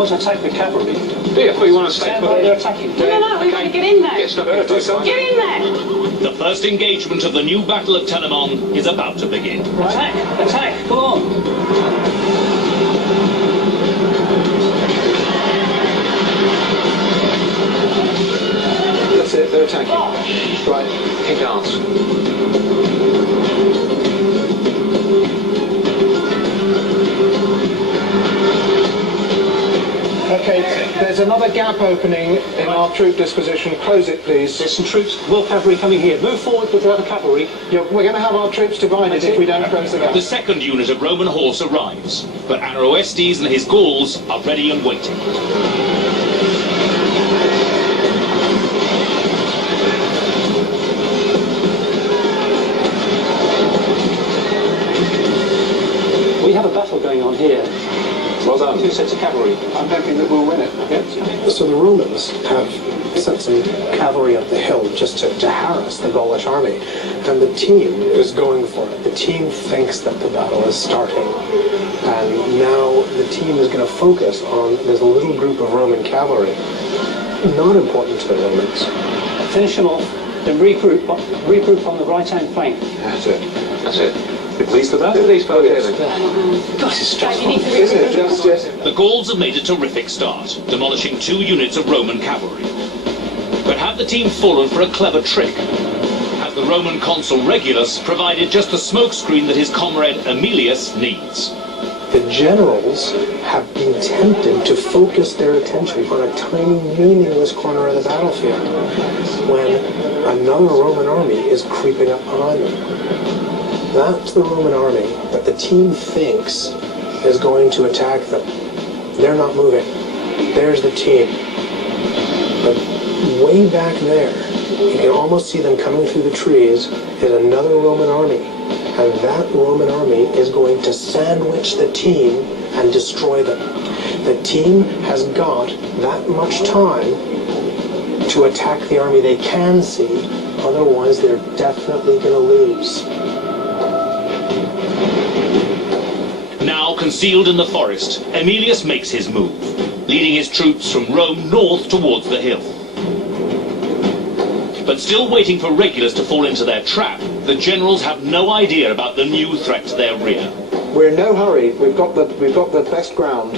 want to attack the cavalry. Do you? I thought you want to stay Stand put by, they're there. attacking. No, we want to get in there. Get stuck in. Do something. Get in there. The first engagement of the new Battle of Telamon is about to begin. Attack! Attack! Go on! That's it, they're attacking. Right, kick arse. Okay, there's another gap opening in our troop disposition. Close it, please. There's some troops, more cavalry coming here. Move forward with the other cavalry. Yeah, we're going to have our troops divided if we don't close the gap. The second unit of Roman horse arrives, but Aroestes and his Gauls are ready and waiting. We have a battle going on here. Well done. Two sets of cavalry. I'm hoping that we'll win it. Yeah. So the Romans have sent some cavalry up the hill just to harass the Gaulish army, and the team is going for it. The team thinks that the battle is starting, and now the team is going to focus on this little group of Roman cavalry, not important to the Romans. Finish them off, then regroup on the right-hand flank. That's it. That's it. You pleased with that? Who are these folk here? God, it's Dave, you need to Isn't it regroup. just... The Gauls have made a terrific start, demolishing 2 units of Roman cavalry. But have the team fallen for a clever trick? Has the Roman consul Regulus provided just the smokescreen that his comrade Aemilius needs? The generals have been tempted to focus their attention on a tiny, meaningless corner of the battlefield when another Roman army is creeping up behind them. That's the Roman army that the team thinks is going to attack them. They're not moving. There's the team. But way back there, you can almost see them coming through the trees, is another Roman army. And that Roman army is going to sandwich the team and destroy them. The team has got that much time to attack the army they can see, otherwise they're definitely going to lose. Now concealed in the forest, Aemilius makes his move, leading his troops from Rome north towards the hill. But still waiting for Regulus to fall into their trap, the generals have no idea about the new threat to their rear. We're in no hurry. We've got the best ground.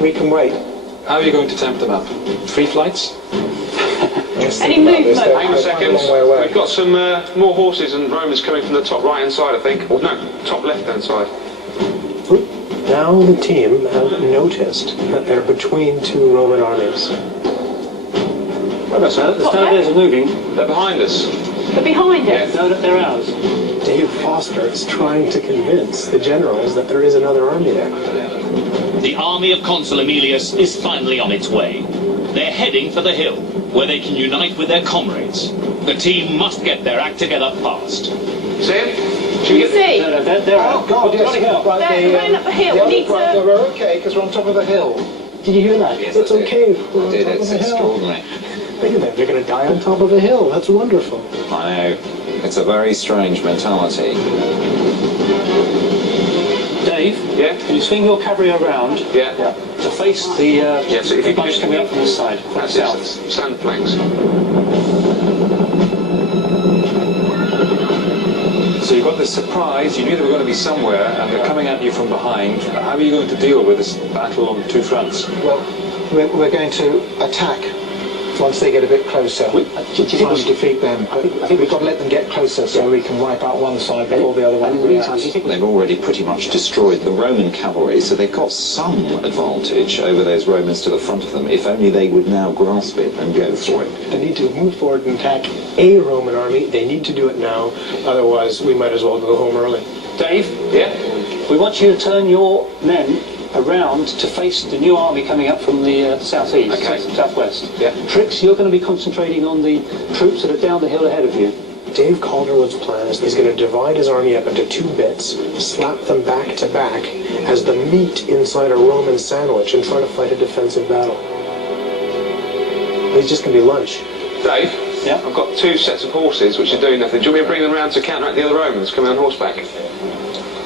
We can wait. How are you going to tempt them up? 3 flights? Any movement? Hang on a second. We've got some more horses and Romans coming from the top right-hand side, I think. Or no, top left-hand side. Now the team have noticed that they're between 2 Roman armies. The Stone are moving. They're behind us. They're behind us. No, they're ours. Dave Foster is trying to convince the generals that there is another army there. The army of Consul Aemilius is finally on its way. They're heading for the hill, where they can unite with their comrades. The team must get their act together fast. See him? Can you see? No, they're Oh, out. God, yes. Right, They're running up the hill. We need to... We're okay, because we're on top of the hill. Did you hear that? It's okay. We're on top It's of the hill. extraordinary. Look at that. They're going to die on top of a hill. That's wonderful. I know. It's a very strange mentality. Dave, Yeah? can you swing your cavalry around Yeah. to face the So if you bunch just- coming up from this side, from the That's south? it. Stand flanks. So you've got this surprise, you knew they were going to be somewhere, and they're coming at you from behind. How are you going to deal with this battle on 2 fronts? Well, we're going to attack once they get a bit closer. Do you think Try we and defeat them. But I think we've got to let them get closer so we can wipe out one side before the other one And in the meantime, reacts. do you think They've already pretty much destroyed the Roman cavalry, so they've got some advantage over those Romans to the front of them, if only they would now grasp it and go for it. They need to move forward and attack a Roman army. They need to do it now. Otherwise, we might as well go home early. Dave, Yeah? we want you to turn your men around to face the new army coming up from the southeast, Okay. southwest. Yeah. Trix, you're going to be concentrating on the troops that are down the hill ahead of you. Dave Calderwood's plan is he's going to divide his army up into 2 bits, slap them back to back as the meat inside a Roman sandwich and try to fight a defensive battle. It's just going to be lunch. Dave? Yeah? I've got 2 sets of horses which are doing nothing. Do you want me to bring them round to counteract the other Romans coming on horseback?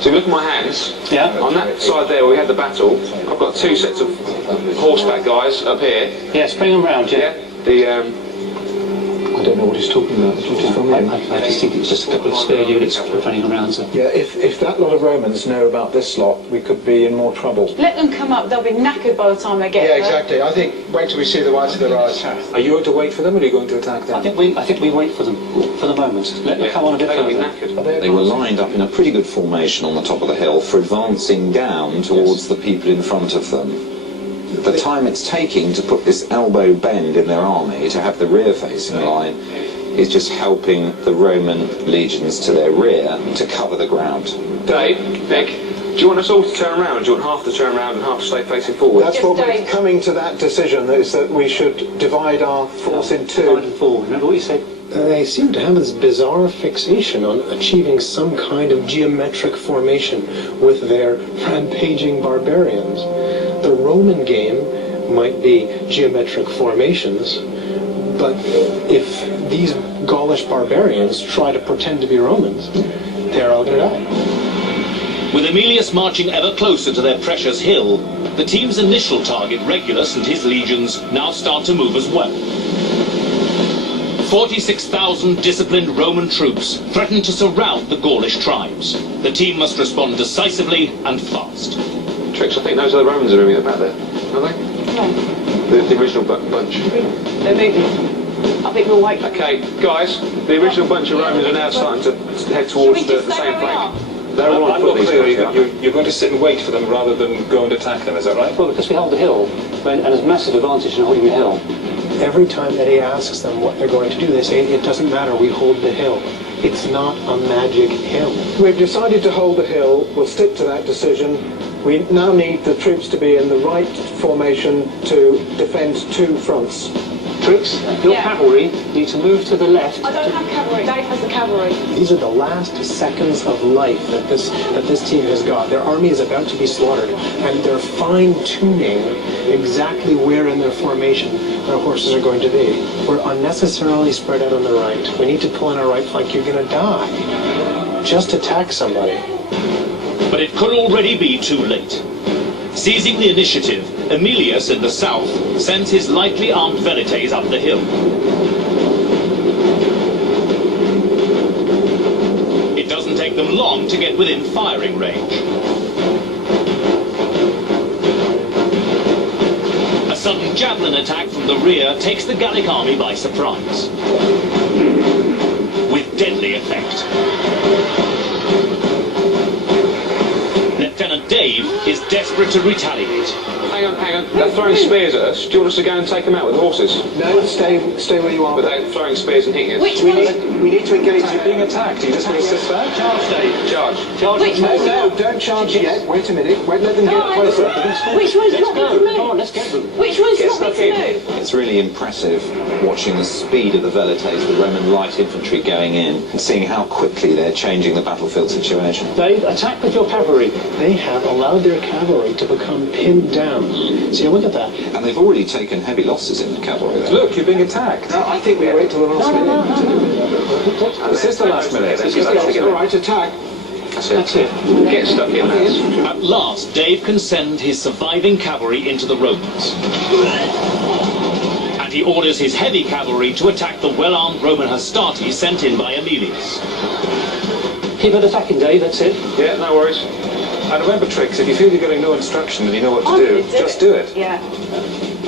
So if you look at my hands, Yeah. on that side there where we had the battle, I've got 2 sets of horseback guys up here. Yes, bring them round, Yeah. yeah. I don't know what he's talking about. Did you just come in? I just think it's just a couple of spare units running around. So. Yeah, if that lot of Romans know about this slot, we could be in more trouble. Let them come up. They'll be knackered by the time they get there. exactly. I think wait till we see the whites of their eyes. Are you going to wait for them, or are you going to attack them? I think we wait for them for the moment. Let them come on a bit They're going to be further. knackered. They were lined up in a pretty good formation on the top of the hill for advancing down towards the people in front of them. The time it's taking to put this elbow bend in their army to have the rear-facing line is just helping the Roman legions to their rear to cover the ground. Dave, Nick, do you want us all to turn around? Do you want half to turn around and half to stay facing forward? That's what we're coming to that decision, is that we should divide our force in two. Divide and forward. Remember what you said? They seem to have this bizarre fixation on achieving some kind of geometric formation with their rampaging barbarians. The Roman game might be geometric formations, but if these Gaulish barbarians try to pretend to be Romans, they're all going to die. With Aemilius marching ever closer to their precious hill, the team's initial target, Regulus and his legions, now start to move as well. 46,000 disciplined Roman troops threaten to surround the Gaulish tribes. The team must respond decisively and fast. Tricks, I think those are the Romans that are moving at the back there, are they? No, The original bunch. they're moving. I think we'll wait. Okay, guys, the original bunch of Romans are now starting to head towards Should we just the stay same where we flank. They're all on I'm foot, not these clear guys, that aren't they? you're going to sit and wait for them rather than go and attack them, is that right? Well, because we hold the hill, and there's massive advantage in holding the hill. Every time Eddie asks them what they're going to do, they say, it doesn't matter, we hold the hill. It's not a magic hill. We've decided to hold the hill. We'll stick to that decision. We now need the troops to be in the right formation to defend two fronts. Tricks, your Yeah. cavalry need to move to the left. I don't have cavalry. Dave has the cavalry. These are the last seconds of life that this team has got. Their army is about to be slaughtered, and they're fine-tuning exactly where in their formation their horses are going to be. We're unnecessarily spread out on the right. We need to pull in our right flank. You're going to die. Just attack somebody. But it could already be too late. Seizing the initiative, Aemilius in the south sends his lightly armed velites up the hill. It doesn't take them long to get within firing range. A sudden javelin attack from the rear takes the Gallic army by surprise, with deadly effect. Lieutenant Dave is desperate to retaliate. Hang on. They're throwing spears at us. Do you want us to go and take them out with horses? No, stay where you are. But they're throwing spears and hitting us. Which We one? need to engage. You're being attacked. Are you just going to sit back? Charge, Dave. Charge. Charge. Which No, one's no, not? don't charge yet. Wait a minute. Wait, let them get closer. Which one's Let's not go. meant to Come on, move? let's get them. Which one's Get not stuck meant to in. move? It's really impressive watching the speed of the velites, the Roman light infantry going in, and seeing how quickly they're changing the battlefield situation. Dave, attack with your cavalry. They have allowed their cavalry to become pinned down. See, look at that. And they've already taken heavy losses in the cavalry there. Look, you're being attacked. No, I think we wait till the last minute. This is the last minute. All right, attack. That's it. Get stuck in, lads. At last, Dave can send his surviving cavalry into the Romans. And he orders his heavy cavalry to attack the well-armed Roman hastati sent in by Aemilius. Keep it attacking, Dave, that's it. Yeah, no worries. And remember, Tricks, if you feel you're getting no instruction and you know what to I'm do, gonna just do it. Yeah.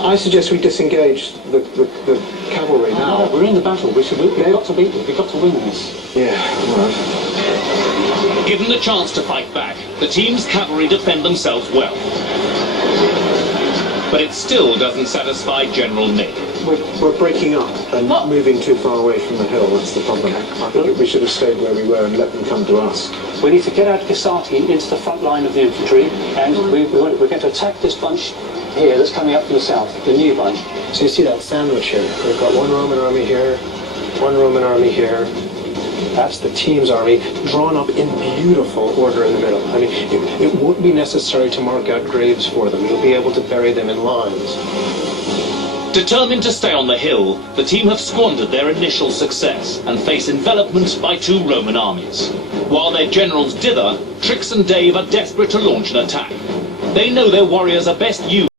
I suggest we disengage the cavalry No, now. we're in the battle. We've got to beat them. We've got to win this. Yeah, all right. Given the chance to fight back, the team's cavalry defend themselves well. But it still doesn't satisfy General Nick. We're breaking up and moving too far away from the hill. That's the problem. I think we should have stayed where we were and let them come to us. We need to get out Hastati into the front line of the infantry, and we're going to attack this bunch here that's coming up from the south, the new bunch. So you see that sandwich here. We've got one Roman army here, one Roman army here. That's the team's army, drawn up in beautiful order in the middle. I mean, it won't be necessary to mark out graves for them. You'll be able to bury them in lines. Determined to stay on the hill, the team have squandered their initial success and face envelopment by two Roman armies. While their generals dither, Trix and Dave are desperate to launch an attack. They know their warriors are best used